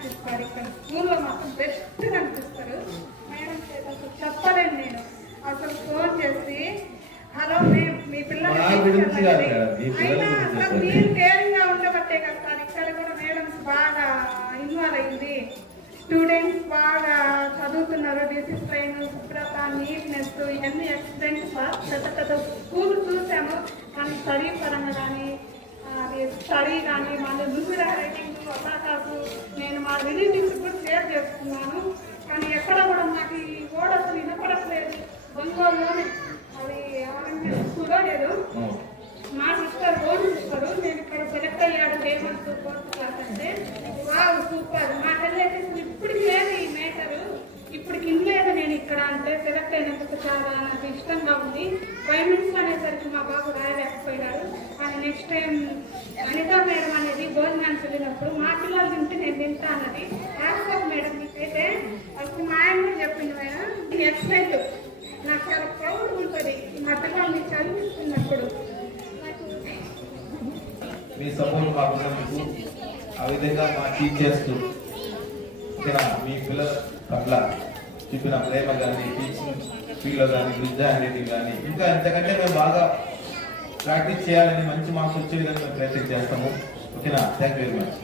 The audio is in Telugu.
అనిపిస్తారు. ఇక్కడ స్కూల్లో మాత్రం బెస్ట్గా అనిపిస్తారు. మేడం అసలు చెప్పలేను నేను. అసలు ఫోన్ చేసి హలో మీ పిల్లలు అయినా అసలు మీరు కేరింగ్ గా ఉండబట్టే కదా సార్ ఇక్కడ కూడా మేడమ్స్ బాగా ఇన్వాల్వ్ అయింది. స్టూడెంట్స్ బాగా చదువుతున్నారు. డిసిప్లైన్, శుభ్రత, నీట్నెస్ ఇవన్నీ ఎక్సలెంట్ సార్. పెద్ద పెద్ద స్కూల్ చూసాము కానీ స్టడీ పరంగా కానీ స్టడీ కానీ మళ్ళీ లుసిరా రైటింగ్ అసాకాసు నేను మా రిలేటివ్స్ కూడా షేర్ చేసుకున్నాను. కానీ ఎక్కడ కూడా నాకు ఈ ఓడ అసలు వినపడట్లేదు. బెంగళూరులోనే అది ఆలంటే స్కూల్లో లేదు. మా సిస్టర్ ఓన్ సిస్టరు నేను ఇక్కడ సెలెక్ట్ అయ్యాడు ఫేమస్ 4th క్లాస్ అంటే వావ్ సూపర్. మా తల్లి ఇప్పటికి లేదు ఈ మేటరు, ఇప్పటికి ఇన్లేదు నేను ఇక్కడ అంటే సెలెక్ట్ అయినందుకు చాలా నాకు ఇష్టంగా ఉంది. 5 minutes అనేసరికి మా బాబు రాయలేకపోయినాడు. కానీ నెక్స్ట్ టైం అనితా మేడం అనేది భోజనానికి వెళ్ళినప్పుడు మా పిల్లలు తింటే నేను తింటా అన్నది. రాకపోతే మేడం మీకైతే అసలు మా ఆయన కూడా చెప్పింది మేడం ఎక్సలెంట్. నాకు చాలా ప్రౌడ్ ఉంటుంది మా పిల్లల్ని చదివిస్తున్నప్పుడు. మీ సపోర్ట్ కావాలందుకు ఆ విధంగా మా టీచర్స్ ఇక్కడ మీ పిల్లల పట్ల చూపిన ప్రేమ కానీ, టీచింగ్ ఫీల్డ్లో కానీ, విద్యా అనేది కానీ ఇంకా ఎంతకంటే మేము బాగా ప్రాక్టీస్ చేయాలని మంచి మార్క్స్ వచ్చే విధంగా ప్రయత్నం చేస్తాము. ఓకేనా? Thank you very much.